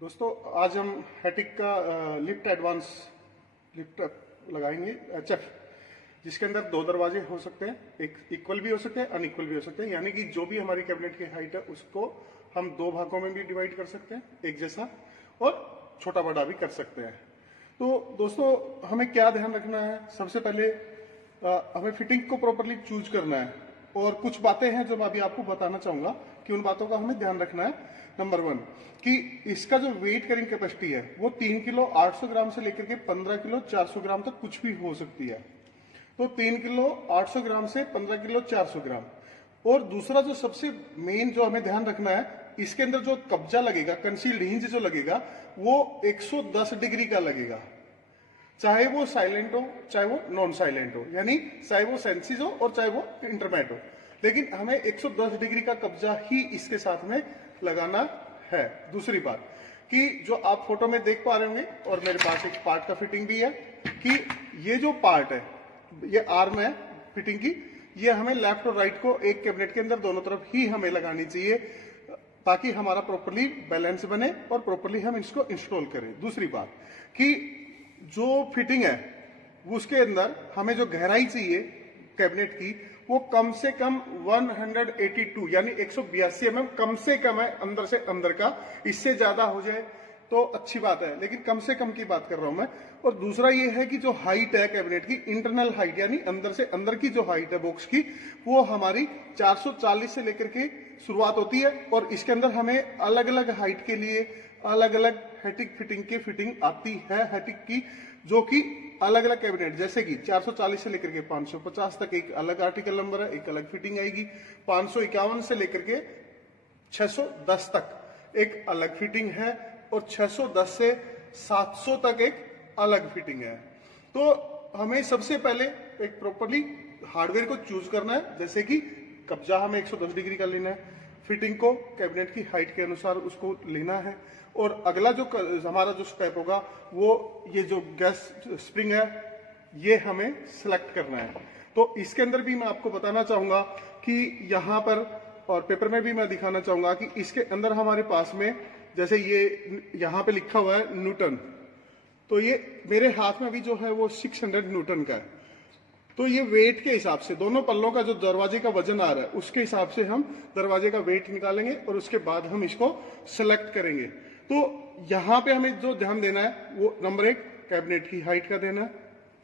दोस्तों आज हम हैटिक का लिफ्ट एडवांस लिफ्ट लगाएंगे एचएफ, जिसके अंदर दो दरवाजे हो सकते हैं, एक इक्वल भी हो सकते हैं अनइक्वल भी हो सकते हैं। यानी कि जो भी हमारी कैबिनेट की हाइट है उसको हम दो भागों में भी डिवाइड कर सकते हैं, एक जैसा, और छोटा बड़ा भी कर सकते हैं। तो दोस्तों हमें क्या ध्यान रखना है, सबसे पहले हमें फिटिंग को प्रॉपरली चूज करना है, और कुछ बातें हैं जो मैं अभी आपको बताना चाहूंगा कि उन बातों का हमें ध्यान रखना है। नंबर 1 कि इसका जो वेट कैरिंग कैपेसिटी है वो 3 किलो 800 ग्राम से लेकर के 15 किलो 400 ग्राम तक कुछ भी हो सकती है। तो 3 किलो 800 ग्राम से 15 किलो 400 ग्राम। और दूसरा जो सबसे मेन जो हमें ध्यान रखना है, इसके अंदर जो कब्जा लगेगा, कंसील्ड हिंज जो लगेगा, वो 110 डिग्री का लगेगा, चाहे वो साइलेंट हो चाहे वो नॉन साइलेंट हो, यानी चाहे वो सेंसिस हो और चाहे वो इंटरमेट हो, लेकिन हमें 110 डिग्री का कब्जा ही इसके साथ में लगाना है। दूसरी बात कि जो आप फोटो में देख पा रहे होंगे, और मेरे पास एक पार्ट का फिटिंग भी है, कि ये जो पार्ट है, ये आर्म है फिटिंग की, ये हमें लेफ्ट और राइट को एक कैबिनेट के अंदर दोनों तरफ ही हमें लगानी चाहिए, ताकि हमारा प्रॉपर्ली बैलेंस बने और प्रॉपर्ली हम इसको इंस्टॉल करें। दूसरी बात कि जो फिटिंग है उसके अंदर हमें जो गहराई चाहिए कैबिनेट की, वो कम से कम 182 यानी 182 mm कम से कम है अंदर से अंदर का। इससे ज्यादा हो जाए तो अच्छी बात है, लेकिन कम से कम की बात कर रहा हूं मैं। और दूसरा ये है कि जो हाइट है कैबिनेट की, इंटरनल हाइट यानी अंदर से अंदर की जो हाइट है बॉक्स की, वो हमारी 440 से लेकर के शुरुआत होती है, और इसके अंदर हमें अलग अलग हाइट के लिए अलग अलग हैटिक फिटिंग की फिटिंग आती है हैटिक की, जो कि अलग अलग कैबिनेट, जैसे कि 440 से लेकर के 550 तक एक अलग आर्टिकल नंबर है, एक अलग फिटिंग आएगी। 551 से लेकर के 610 तक एक अलग फिटिंग है, और 610 से 700 तक एक अलग फिटिंग है। तो हमें सबसे पहले एक प्रॉपरली हार्डवेयर को चूज करना है, जैसे कि कब्जा हमें 110 डिग्री का लेना है, फिटिंग को कैबिनेट की हाइट के अनुसार उसको लेना है, और अगला जो हमारा जो स्टेप होगा वो ये जो गैस स्प्रिंग है ये हमें सिलेक्ट करना है। तो इसके अंदर भी मैं आपको बताना चाहूंगा कि यहाँ पर, और पेपर में भी मैं दिखाना चाहूंगा कि इसके अंदर हमारे पास में, जैसे ये यहाँ पे लिखा हुआ है न्यूटन, तो ये मेरे हाथ में भी जो है वो 600 न्यूटन का है। तो ये वेट के हिसाब से, दोनों पल्लों का जो दरवाजे का वजन आ रहा है उसके हिसाब से हम दरवाजे का वेट निकालेंगे, और उसके बाद हम इसको सिलेक्ट करेंगे। तो यहाँ पे हमें जो ध्यान देना है वो नंबर 1 कैबिनेट की हाइट का देना है,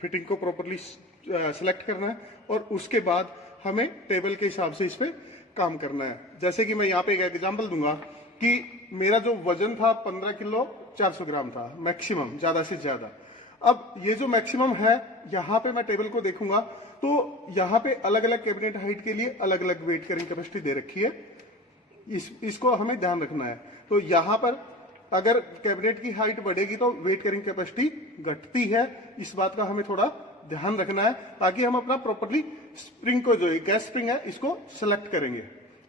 फिटिंग को प्रॉपरली सिलेक्ट करना है, और उसके बाद हमें टेबल के हिसाब से इस पे काम करना है। जैसे कि मैं यहाँ पे एक एग्जाम्पल दूंगा कि मेरा जो वजन था 15 किलो 400 ग्राम था मैक्सिमम, ज्यादा से ज्यादा। अब ये जो मैक्सिमम है, यहाँ पे मैं टेबल को देखूंगा तो यहाँ पे अलग अलग कैबिनेट हाइट के लिए अलग अलग वेट कैरिंग कैपेसिटी दे रखी है, इसको हमें ध्यान रखना है। तो यहाँ पर अगर कैबिनेट की हाइट बढ़ेगी तो वेट कैरिंग कैपेसिटी घटती है, इस बात का हमें थोड़ा ध्यान रखना है, ताकि हम अपना प्रॉपर्ली स्प्रिंग को, जो गैस स्प्रिंग है, इसको सेलेक्ट करेंगे।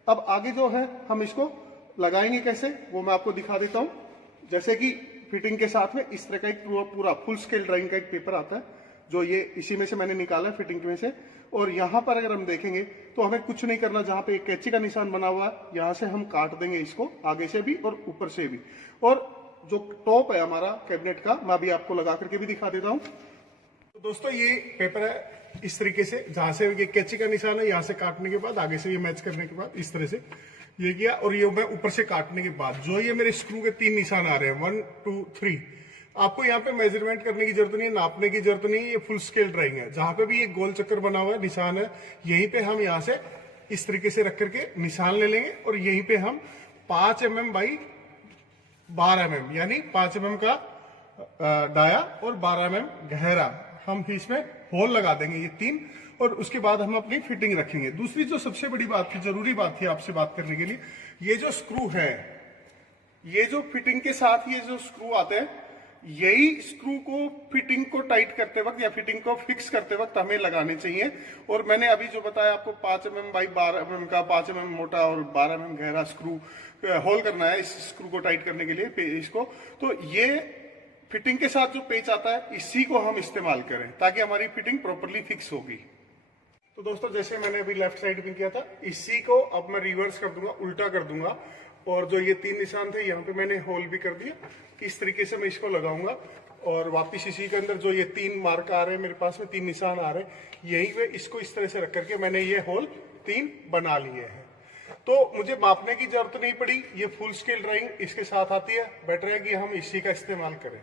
अब आगे जो है हम इसको लगाएंगे कैसे, वो मैं आपको दिखा देता हूं। जैसे कि फिटिंग के साथ में इस तरह का एक पूरा फुल स्केल ड्राइंग का एक पेपर आता है, जो ये इसी में से मैंने निकाला है फिटिंग में से। और यहाँ पर अगर हम देखेंगे तो हमें कुछ नहीं करना, जहां पे एक कैंची का निशान बना हुआ है यहाँ से हम काट देंगे इसको, आगे से भी और ऊपर से भी। और जो टॉप है हमारा कैबिनेट का, मैं अभी आपको लगा करके भी दिखा देता हूँ। तो दोस्तों ये पेपर है इस तरीके से, जहां से ये कैंची का निशान है, यहाँ से काटने के बाद आगे से ये मैच करने के बाद इस तरह से ये किया, और ये मैं ऊपर से काटने के बाद जो ये मेरे स्क्रू के 3 निशान आ रहे हैं 1 2 3, आपको यहाँ पे मेजरमेंट करने की जरूरत नहीं है, नापने की जरूरत नहीं है। ये फुल स्केल ड्राइंग है, जहां पे भी ये गोल चक्कर बना हुआ है निशान है, यहीं पे हम यहाँ से इस तरीके से रख करके निशान ले लेंगे, और यहीं पे हम 5 mm बाई 12 mm यानी 5 mm का डाया और 12 mm गहरा हम इसमें होल लगा देंगे, ये 3, और उसके बाद हम अपनी फिटिंग रखेंगे। दूसरी जो सबसे बड़ी बात थी, जरूरी बात थी आपसे बात करने के लिए, ये जो स्क्रू है, ये जो फिटिंग के साथ ये जो स्क्रू आते हैं, यही स्क्रू को फिटिंग को टाइट करते वक्त या फिटिंग को फिक्स करते वक्त हमें लगाने चाहिए। और मैंने अभी जो बताया आपको 5 mm बाई 12 mm का 5 mm मोटा और 12 mm गहरा स्क्रू होल करना है इस स्क्रू को टाइट करने के लिए इसको। तो ये फिटिंग के साथ जो पेच आता है, इसी को हम इस्तेमाल करें ताकि हमारी फिटिंग प्रॉपरली फिक्स होगी। तो दोस्तों जैसे मैंने अभी लेफ्ट साइड में किया था, इसी को अब मैं रिवर्स कर दूंगा, उल्टा कर दूंगा, और जो ये 3 निशान थे यहाँ पे मैंने होल भी कर दिया। इस तरीके से मैं इसको लगाऊंगा और वापिस इसी के अंदर जो ये 3 मार्क आ रहे हैं मेरे पास में, 3 निशान आ रहे हैं, यहीं पे इसको इस तरह से रख करके मैंने ये होल 3 बना लिए हैं। तो मुझे मापने की जरूरत नहीं पड़ी, ये फुल स्केल ड्राइंग इसके साथ आती है। बेटर है कि हम इसी का इस्तेमाल करें।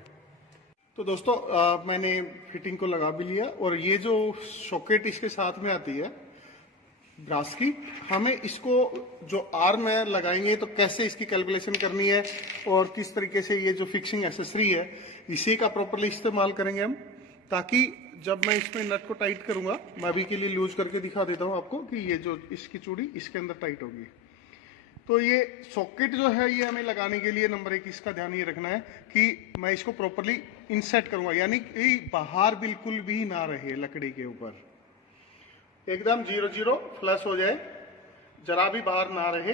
तो दोस्तों मैंने फिटिंग को लगा भी लिया और ये जो सॉकेट इसके साथ में आती है ब्रास की, हमें इसको जो आर्म है लगाएंगे तो कैसे इसकी कैलकुलेशन करनी है और किस तरीके से ये जो फिक्सिंग एसेसरी है इसी का प्रॉपरली इस्तेमाल करेंगे हम, ताकि जब मैं इसमें नट को टाइट करूंगा, मैं अभी के लिए लूज करके दिखा देता हूं आपको कि ये जो इसकी चूड़ी इसके अंदर टाइट होगी। तो ये सॉकेट जो है ये हमें लगाने के लिए नंबर 1 इसका ध्यान ये रखना है कि मैं इसको प्रॉपरली इंसर्ट करूंगा, यानी कि बाहर बिल्कुल भी ना रहे लकड़ी के ऊपर, एकदम 0-0 फ्लश हो जाए, जरा भी बाहर ना रहे।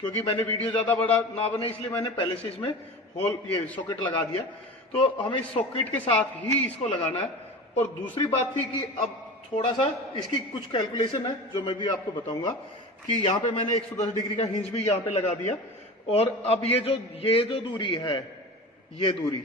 क्योंकि मैंने वीडियो ज्यादा बड़ा ना बने इसलिए मैंने पहले से इसमें होल ये सॉकेट लगा दिया। तो हमें इस सॉकेट के साथ ही इसको लगाना है। और दूसरी बात थी कि अब थोड़ा सा इसकी कुछ कैलकुलेशन है जो मैं भी आपको बताऊंगा कि यहाँ पे मैंने 110 डिग्री का हिंज भी यहाँ पे लगा दिया। और अब ये जो दूरी है, ये दूरी,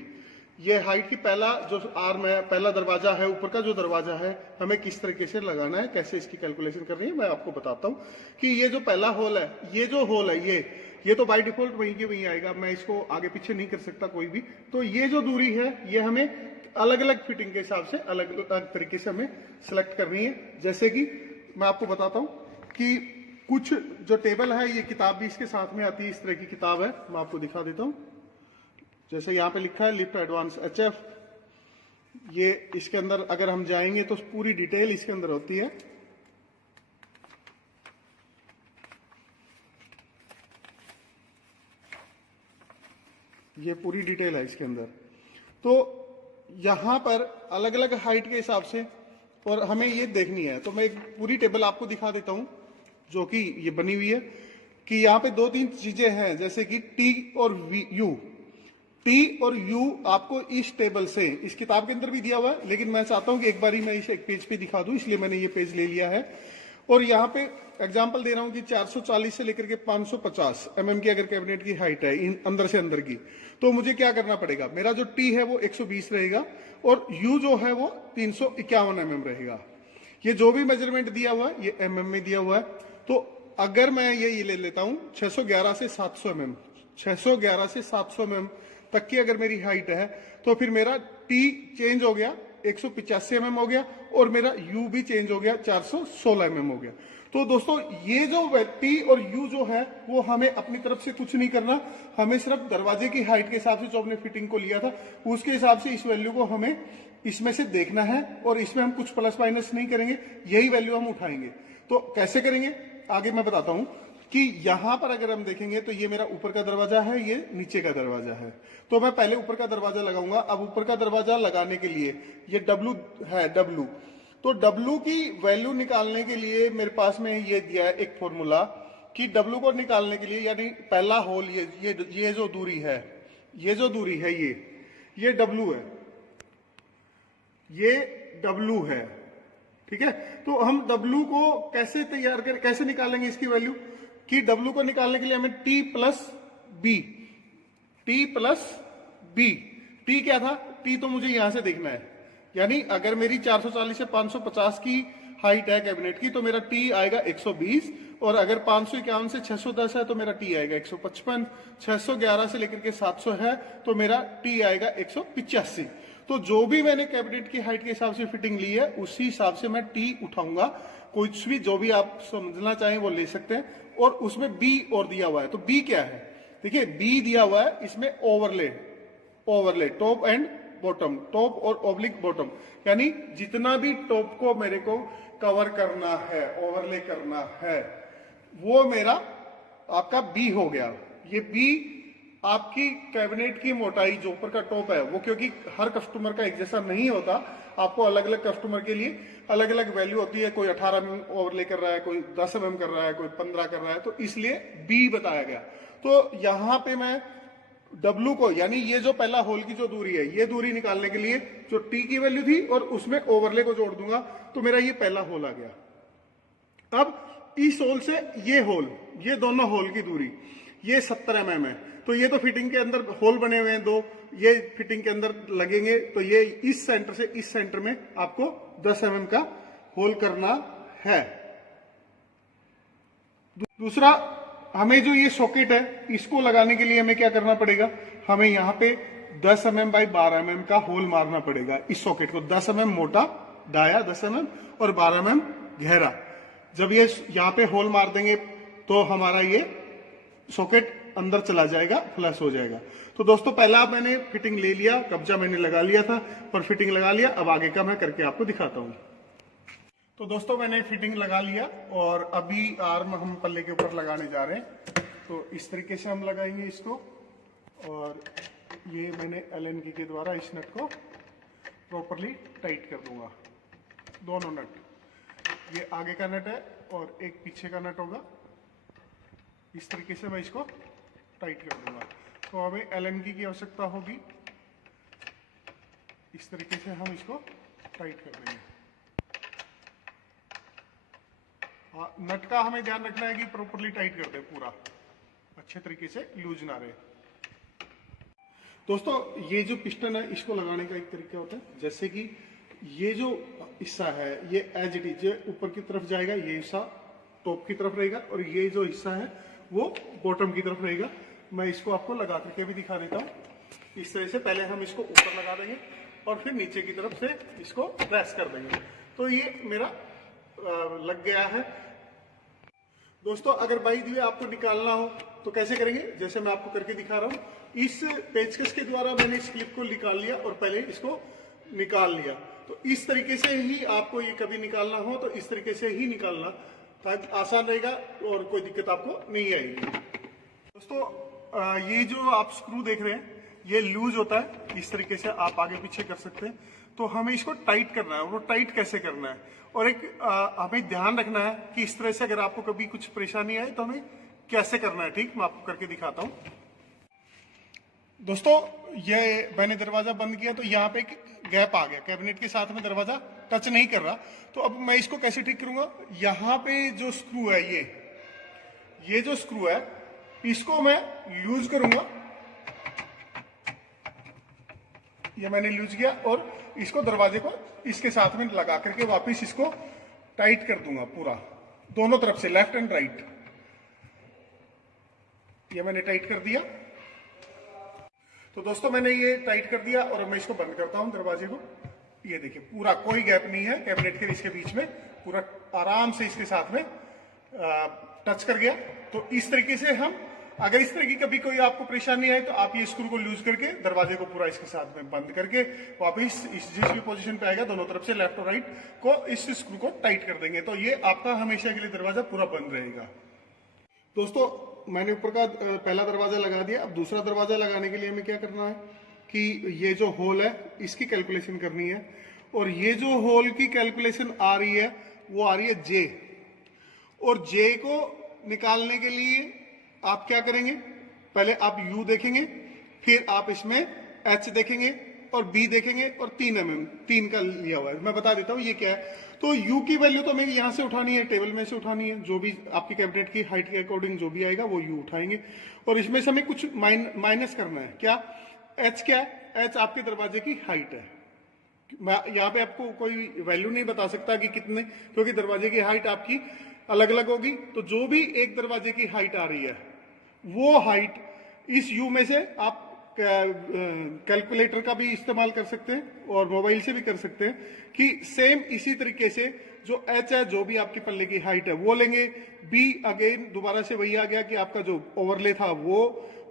ये हाइट की पहला जो आर्म है, पहला दरवाजा है, ऊपर का जो दरवाजा है, हमें किस तरीके से लगाना है, कैसे इसकी कैलकुलेशन करनी है, मैं आपको बताता हूँ। कि ये जो पहला होल है, ये जो होल है, ये तो बाय डिफॉल्ट वहीं के वहीं आएगा, मैं इसको आगे पीछे नहीं कर सकता कोई भी। तो ये जो दूरी है ये हमें अलग अलग फिटिंग के हिसाब से अलग अलग तरीके से हमें सिलेक्ट करनी है। जैसे कि मैं आपको बताता हूँ कि कुछ जो टेबल है, ये किताब भी इसके साथ में आती है, इस तरह की किताब है, मैं आपको दिखा देता हूँ। जैसे यहाँ पे लिखा है लिफ्ट एडवांस HF, ये इसके अंदर अगर हम जाएंगे तो पूरी डिटेल इसके अंदर होती है। ये पूरी डिटेल है इसके अंदर। तो यहां पर अलग अलग हाइट के हिसाब से और हमें ये देखनी है। तो मैं एक पूरी टेबल आपको दिखा देता हूं जो कि ये बनी हुई है कि यहाँ पे 2-3 चीजें हैं, जैसे कि T और U। T और U आपको इस टेबल से, इस किताब के अंदर भी दिया हुआ है, लेकिन मैं चाहता हूं कि एक बारी मैं इसे एक पेज पे दिखा दूं, इसलिए मैंने ये पेज ले लिया है। और यहाँ पे एग्जांपल दे रहा हूं कि 440 से लेकर के 550 mm की अगर कैबिनेट की हाइट है अंदर से अंदर की, तो मुझे क्या करना पड़ेगा, मेरा जो T है वो 120 रहेगा और U जो है वो 351 mm रहेगा। ये जो भी मेजरमेंट दिया हुआ है ये mm में दिया हुआ है। तो अगर मैं ये ले लेता हूं 611 से 700 mm, 611 से 700 mm तक की अगर मेरी हाइट है, तो फिर मेरा T चेंज हो गया 185 mm हो गया और मेरा U भी चेंज हो गया 416 mm हो गया। तो दोस्तों ये जो T और U जो है वो हमें अपनी तरफ से कुछ नहीं करना, हमें सिर्फ दरवाजे की हाइट के हिसाब से जो हमने फिटिंग को लिया था उसके हिसाब से इस वैल्यू को हमें इसमें से देखना है और इसमें हम कुछ प्लस माइनस नहीं करेंगे, यही वैल्यू हम उठाएंगे। तो कैसे करेंगे आगे मैं बताता हूं कि यहां पर अगर हम देखेंगे तो ये मेरा ऊपर का दरवाजा है, ये नीचे का दरवाजा है। तो मैं पहले ऊपर का दरवाजा लगाऊंगा। अब ऊपर का दरवाजा लगाने के लिए ये W है, W, तो W की वैल्यू निकालने के लिए मेरे पास में ये दिया है एक फॉर्मूला कि W को निकालने के लिए, यानी पहला होल ये जो दूरी है, ये जो दूरी है ये W है, ये W है, ठीक है। तो हम W को कैसे तैयार कर, कैसे निकालेंगे इसकी वैल्यू कि W को निकालने के लिए हमें T प्लस B, T क्या था, T तो मुझे यहां से देखना है, यानी अगर मेरी 440 से 550 की हाइट है कैबिनेट की तो मेरा T आएगा 120 और अगर 551 से 610 है तो मेरा T आएगा 155, 611 से लेकर के 700 है तो मेरा T आएगा 185। तो जो भी मैंने कैबिनेट की हाइट के हिसाब से फिटिंग ली है उसी हिसाब से मैं T उठाऊंगा। कुछ भी जो भी आप समझना चाहें वो ले सकते हैं। और उसमें B और दिया हुआ है, तो B क्या है, देखिए B दिया हुआ है, इसमें overlay top and bottom, top और ओब्लिक बॉटम, यानी जितना भी टॉप को मेरे को कवर करना है, ओवरले करना है, वो मेरा आपका B हो गया। ये B आपकी कैबिनेट की मोटाई जो ऊपर का टॉप है वो, क्योंकि हर कस्टमर का एक जैसा नहीं होता, आपको अलग अलग कस्टमर के लिए अलग अलग वैल्यू होती है। कोई 18 mm ओवरले कर रहा है, कोई 10 mm कर रहा है, कोई 15 कर रहा है, तो इसलिए B बताया गया। तो यहां पे मैं W को, यानी ये जो पहला होल की जो दूरी है, ये दूरी निकालने के लिए जो T की वैल्यू थी और उसमें ओवरले को जोड़ दूंगा तो मेरा ये पहला होल आ गया। अब इस होल से ये होल, ये दोनों होल की दूरी, ये 70 mm है। तो ये तो फिटिंग के अंदर होल बने हुए हैं दो, ये फिटिंग के अंदर लगेंगे। तो ये इस सेंटर से इस सेंटर में आपको 10 mm का होल करना है। दूसरा, हमें जो ये सॉकेट है इसको लगाने के लिए हमें क्या करना पड़ेगा, हमें यहाँ पे 10 mm बाई 12 mm का होल मारना पड़ेगा। इस सॉकेट को 10 mm मोटा डाया 10 mm और 12 mm गहरा। जब ये यहाँ पे होल मार देंगे तो हमारा ये सॉकेट अंदर चला जाएगा, फ्लश हो जाएगा। तो दोस्तों पहला मैंने फिटिंग ले लिया, कब्जा मैंने लगा लिया था और फिटिंग लगा लिया। अब आगे का मैं करके आपको दिखाता हूँ। तो दोस्तों मैंने फिटिंग लगा लिया और अभी आर्म हम पल्ले के ऊपर लगाने जा रहे हैं। तो इस तरीके से हम लगाएंगे इसको, और ये मैंने Allen की के द्वारा इस नट को प्रॉपरली टाइट कर दूंगा। दोनों नट, ये आगे का नट है और एक पीछे का नट होगा। इस तरीके से मैं इसको टाइट कर दूंगा। तो हमें Allen की आवश्यकता होगी। इस तरीके से हम इसको टाइट कर देंगे। नट का हमें ध्यान रखना है कि प्रॉपरली टाइट कर दे, पूरा अच्छे तरीके से लूज ना रहे। दोस्तों ये जो पिस्टन है इसको लगाने का एक तरीका होता है, जैसे कि ये जो हिस्सा है ये एज इट इज ऊपर की तरफ जाएगा, ये हिस्सा टॉप की तरफ रहेगा और ये जो हिस्सा है वो बॉटम की तरफ रहेगा। मैं इसको आपको लगा करके भी दिखा देता हूँ। इस तरह से पहले हम इसको ऊपर लगा देंगे और फिर नीचे की तरफ से इसको प्रेस कर देंगे। तो ये मेरा लग गया है। दोस्तों अगर बाई द वे आपको निकालना हो तो कैसे करेंगे, जैसे मैं आपको करके दिखा रहा हूँ। इस पेचकस के द्वारा मैंने इस क्लिप को निकाल लिया और पहले इसको निकाल लिया। तो इस तरीके से ही आपको ये कभी निकालना हो तो इस तरीके से ही निकालना, ताकि आसान रहेगा और कोई दिक्कत आपको नहीं आएगी। दोस्तों ये जो आप स्क्रू देख रहे हैं ये लूज होता है, इस तरीके से आप आगे पीछे कर सकते हैं। तो हमें इसको टाइट करना है। वो टाइट कैसे करना है, और एक हमें ध्यान रखना है कि इस तरह से अगर आपको कभी कुछ परेशानी आए तो हमें कैसे करना है। ठीक, मैं आपको करके दिखाता हूँ। दोस्तों ये मैंने दरवाजा बंद किया तो यहाँ पे एक गैप आ गया, कैबिनेट के साथ में दरवाजा टच नहीं कर रहा। तो अब मैं इसको कैसे ठीक करूंगा, यहाँ पे जो स्क्रू है ये जो स्क्रू है इसको मैं लूज करूंगा। ये मैंने लूज किया और इसको दरवाजे को इसके साथ में लगा करके वापस इसको टाइट कर दूंगा पूरा, दोनों तरफ से, लेफ्ट एंड राइट। ये मैंने टाइट कर दिया। तो दोस्तों मैंने ये टाइट कर दिया और मैं इसको बंद करता हूं दरवाजे को। ये देखिए पूरा कोई गैप नहीं है कैबिनेट के इसके बीच में, पूरा आराम से इसके साथ में टच कर गया। तो इस तरीके से हम, अगर इस तरह की कभी कोई आपको परेशानी आए तो आप ये स्क्रू को लूज करके दरवाजे को पूरा इसके साथ में बंद करके वापस इस जिस भी पोजीशन पे आएगा दोनों तरफ से लेफ्ट और राइट को इस स्क्रू को टाइट कर देंगे। तो ये आपका हमेशा के लिए दरवाजा पूरा बंद रहेगा। दोस्तों मैंने ऊपर का पहला दरवाजा लगा दिया। अब दूसरा दरवाजा लगाने के लिए हमें क्या करना है कि ये जो होल है इसकी कैलकुलेशन करनी है। और ये जो होल की कैलकुलेशन आ रही है वो आ रही है जे, और जे को निकालने के लिए आप क्या करेंगे, पहले आप यू देखेंगे, फिर आप इसमें एच देखेंगे और बी देखेंगे और 3 mm 3 का लिया हुआ है। मैं बता देता हूँ ये क्या है। तो यू की वैल्यू तो हमें यहाँ से उठानी है, टेबल में से उठानी है। जो भी आपकी कैबिनेट की हाइट के अकॉर्डिंग जो भी आएगा वो यू उठाएंगे और इसमें से हमें कुछ माइनस करना है। क्या, एच क्या है, एच आपके दरवाजे की हाइट है। मैं यहाँ पे आपको कोई वैल्यू नहीं बता सकता कि कितने, क्योंकि दरवाजे की हाइट आपकी अलग अलग होगी। तो जो भी एक दरवाजे की हाइट आ रही है वो हाइट इस यू में से आप कैलकुलेटर का भी इस्तेमाल कर सकते हैं और मोबाइल से भी कर सकते हैं कि सेम इसी तरीके से जो एच है, जो भी आपकी पल्ले की हाइट है वो लेंगे। बी अगेन दोबारा से वही आ गया कि आपका जो ओवरले था वो,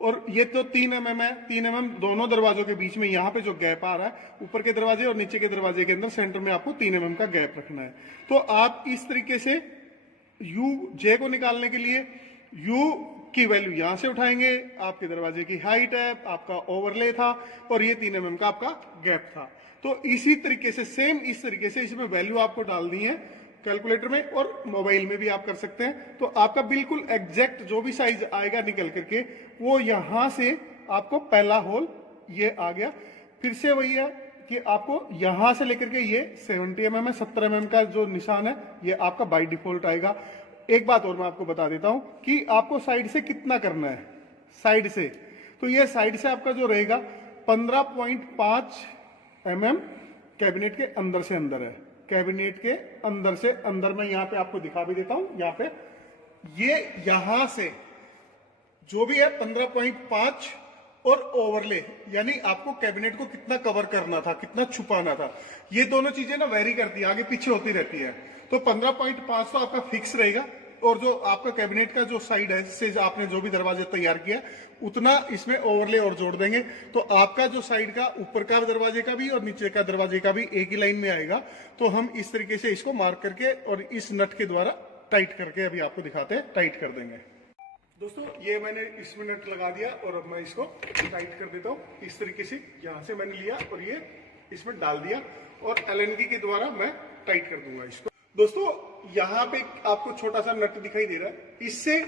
और ये तो 3 mm है। 3 mm दोनों दरवाजों के बीच में यहाँ पे जो गैप आ रहा है, ऊपर के दरवाजे और नीचे के दरवाजे के अंदर सेंटर में आपको 3 mm का गैप रखना है। तो आप इस तरीके से यू जे को निकालने के लिए यू की वैल्यू यहां से उठाएंगे। आपके दरवाजे की हाइट है, आपका ओवरले था और ये 3 mm का आपका गैप था। तो इसी तरीके से सेम इस तरीके से इसमें वैल्यू आपको डालनी है कैलकुलेटर में, और मोबाइल में भी आप कर सकते हैं। तो आपका बिल्कुल एग्जैक्ट जो भी साइज आएगा निकल करके वो यहां से आपको पहला होल ये आ गया। फिर से वही है कि आपको यहां से लेकर के ये 70 mm है, 70 mm का जो निशान है ये आपका बाय डिफॉल्ट आएगा। एक बात और मैं आपको बता देता हूं कि आपको साइड से कितना करना है। साइड से, तो ये साइड से आपका जो रहेगा 15.5 mm कैबिनेट के अंदर से अंदर है। कैबिनेट के अंदर से अंदर मैं यहाँ पे आपको दिखा भी देता हूं। यहाँ पे ये यहां से जो भी है 15.5 और ओवरले, यानी आपको कैबिनेट को कितना कवर करना था, कितना छुपाना था, ये दोनों चीजें ना वेरी करती है, आगे पीछे होती रहती है। तो 15.5 तो आपका फिक्स रहेगा, और जो आपका कैबिनेट का जो साइड है से आपने जो भी दरवाजे तैयार किया उतना इसमें ओवरले और जोड़ देंगे, तो आपका जो साइड का ऊपर का दरवाजे का भी और नीचे का दरवाजे का भी एक ही लाइन में आएगा। तो हम इस तरीके से इसको मार्क करके और इस नट के द्वारा टाइट करके अभी आपको दिखाते हैं, टाइट कर देंगे। दोस्तों ये मैंने इसमें नट लगा दिया और अब मैं इसको टाइट कर देता हूँ। इस तरीके से यहाँ से मैंने लिया और ये इसमें डाल दिया और एलएनकी के द्वारा मैं टाइट कर दूंगा इसको। दोस्तों यहाँ पे आपको छोटा सा नट दिखाई दे रहा है, इससे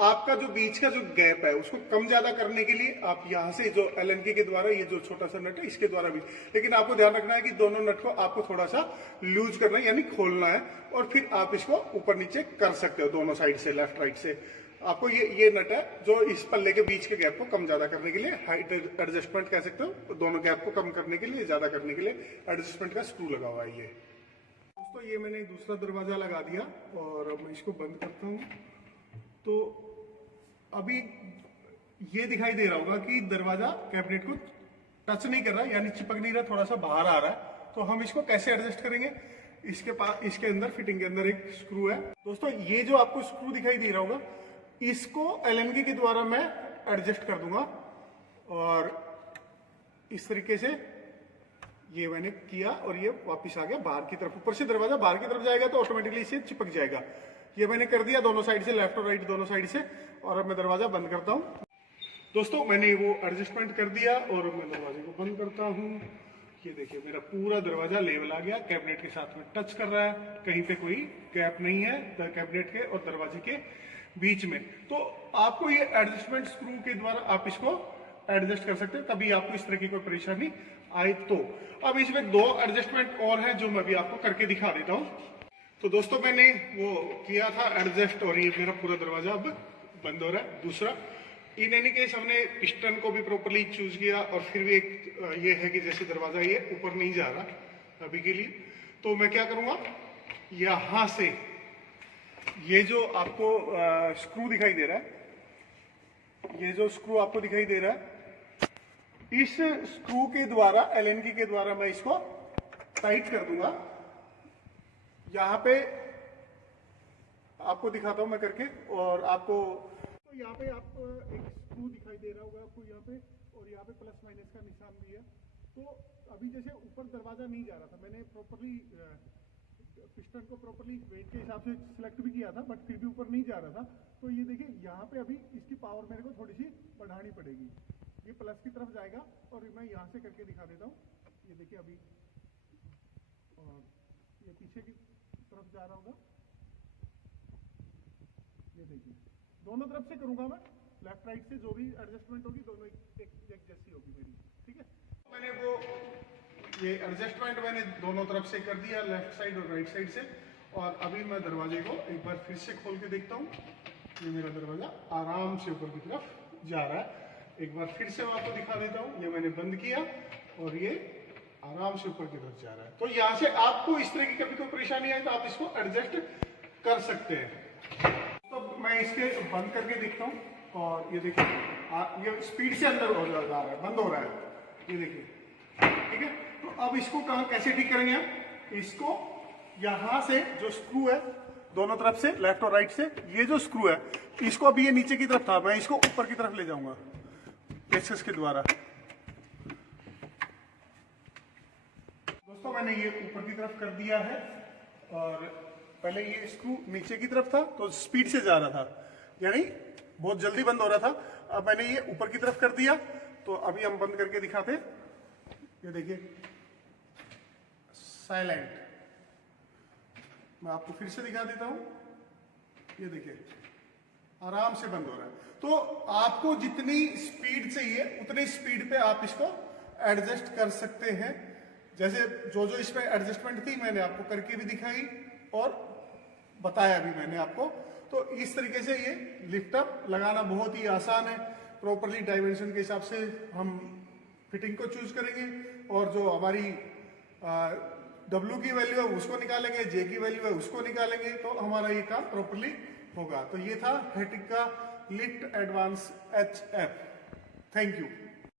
आपका जो बीच का जो गैप है उसको कम ज्यादा करने के लिए आप यहाँ से जो एलएनकी के द्वारा, ये जो छोटा सा नट है इसके द्वारा भी, लेकिन आपको ध्यान रखना है कि दोनों नट को आपको थोड़ा सा लूज करना है, यानी खोलना है, और फिर आप इसको ऊपर नीचे कर सकते हो दोनों साइड से, लेफ्ट राइट से। आपको ये नट है जो इस पल्ले के बीच के गैप को कम ज्यादा करने के लिए, हाइट एडजस्टमेंट कह सकते हो, दोनों गैप को कम करने के लिए, ज्यादा करने के लिए एडजस्टमेंट का स्क्रू लगा हुआ है ये। दोस्तों ये मैंने दूसरा दरवाजा लगा दिया और अब मैं इसको बंद करता हूँ। तो अभी ये दिखाई दे रहा होगा कि दरवाजा कैबिनेट को टच नहीं कर रहा, यानी चिपक नहीं रहा, थोड़ा सा बाहर आ रहा है। तो हम इसको कैसे एडजस्ट करेंगे? इसके पास, इसके अंदर फिटिंग के अंदर एक स्क्रू है। दोस्तों ये जो आपको स्क्रू दिखाई दे रहा होगा, इसको एलएनकी के द्वारा मैं एडजस्ट कर दूंगा और इस तरीके से ये मैंने किया और ये वापस आ गया बाहर की तरफ। ऊपर से दरवाजा बाहर की तरफ जाएगा तो ऑटोमेटिकली इसे चिपक जाएगा। ये मैंने कर दिया दोनों साइड से, लेफ्ट और राइट दोनों साइड से, और अब मैं दरवाजा बंद करता हूँ। दोस्तों मैंने वो एडजस्टमेंट कर दिया और मैं दरवाजे को बंद करता हूँ। ये देखिए मेरा पूरा दरवाजा लेवल आ गया, कैबिनेट के साथ में टच कर रहा है, कहीं पे कोई गैप नहीं है कैबिनेट के और दरवाजे के बीच में। तो आपको ये एडजस्टमेंट स्क्रू के द्वारा आप इसको एडजस्ट कर सकते हैं, कभी आपको इस तरह की कोई परेशानी आए तो। अब इसमें दो एडजस्टमेंट और हैं जो मैं भी आपको करके दिखा देता हूँ। तो दोस्तों मैंने वो किया था एडजस्ट और ये मेरा पूरा दरवाजा अब बंद हो रहा है। दूसरा, इन एनी केस हमने पिस्टन को भी प्रॉपर्ली चूज किया और फिर भी एक ये है कि जैसे दरवाजा ये ऊपर नहीं जा रहा अभी के लिए, तो मैं क्या करूंगा, यहां से ये जो आपको स्क्रू दिखाई दे रहा है, ये जो स्क्रू आपको दिखाई दे रहा है, इस स्क्रू के द्वारा, एलएनकी के द्वारा मैं इसको टाइट कर दूंगा। यहां पे आपको दिखाता हूं मैं करके, और आपको तो यहाँ पे आप एक स्क्रू दिखाई दे रहा होगा आपको यहाँ पे, और यहाँ पे प्लस माइनस का निशान भी है। तो अभी जैसे ऊपर दरवाजा नहीं जा रहा था, मैंने प्रॉपर्ली पिस्टन को प्रॉपर्ली वेट के हिसाब से सिलेक्ट भी किया था, बट फिर भी ऊपर नहीं जा रहा था। तो ये देखिए यहाँ पे अभी इसकी पावर मेरे को थोड़ी सी बढ़ानी पड़ेगी। ये प्लस की तरफ जाएगा और मैं यहाँ से करके दिखा देता हूँ। ये देखिए अभी, और ये पीछे की तरफ जा रहा होगा, ये देखिए दोनों तरफ से करूंगा मैं, लेफ्ट राइट से जो भी एडजस्टमेंट होगी दोनों एक जैसी होगी मेरी, ठीक है। मैंने वो ये एडजस्टमेंट मैंने दोनों तरफ से कर दिया, लेफ्ट साइड और राइट साइड से। और अभी मैं दरवाजे को एक बार फिर से खोल के देखता हूँ। ये मेरा दरवाजा आराम से ऊपर की तरफ जा रहा है। एक बार फिर से मैं आपको दिखा देता हूँ। ये मैंने बंद किया और ये आराम से ऊपर की तरफ जा रहा है। तो यहाँ से आपको इस तरह की कभी कोई परेशानी आए तो आप इसको एडजस्ट कर सकते हैं। तो मैं इसके बंद करके देखता हूँ, और ये देखिए ये स्पीड से अंदर हो जा रहा है, बंद हो रहा है, ये देखिए, ठीक है। तो अब इसको कहाँ कैसे ठीक करेंगे हम? इसको यहां से जो स्क्रू है दोनों तरफ से, लेफ्ट और राइट से, ये जो स्क्रू है इसको अभी ये नीचे की तरफ था, मैं इसको ऊपर की तरफ ले जाऊंगा पेचकस के द्वारा। दोस्तों मैंने ये ऊपर की तरफ कर दिया है, और पहले ये स्क्रू नीचे की तरफ था तो स्पीड से जा रहा था, यानी बहुत जल्दी बंद हो रहा था। अब मैंने ये ऊपर की तरफ कर दिया, तो अभी हम बंद करके दिखाते। ये देखिए साइलेंट, मैं आपको फिर से दिखा देता हूं। ये देखिए आराम से बंद हो रहा है। तो आपको जितनी स्पीड चाहिए उतनी स्पीड पे आप इसको एडजस्ट कर सकते हैं। जैसे जो जो इसमें एडजस्टमेंट थी मैंने आपको करके भी दिखाई और बताया भी मैंने आपको। तो इस तरिके से ये लिफ्ट अप लगाना बहुत ही आसान है। प्रॉपरली डायमेंशन के हिसाब से हम फिटिंग को चूज करेंगे और जो हमारी W की वैल्यू है उसको निकालेंगे, J की वैल्यू है उसको निकालेंगे, तो हमारा ये काम प्रॉपरली होगा। तो ये था हेटिक का lift advance HF। Thank you.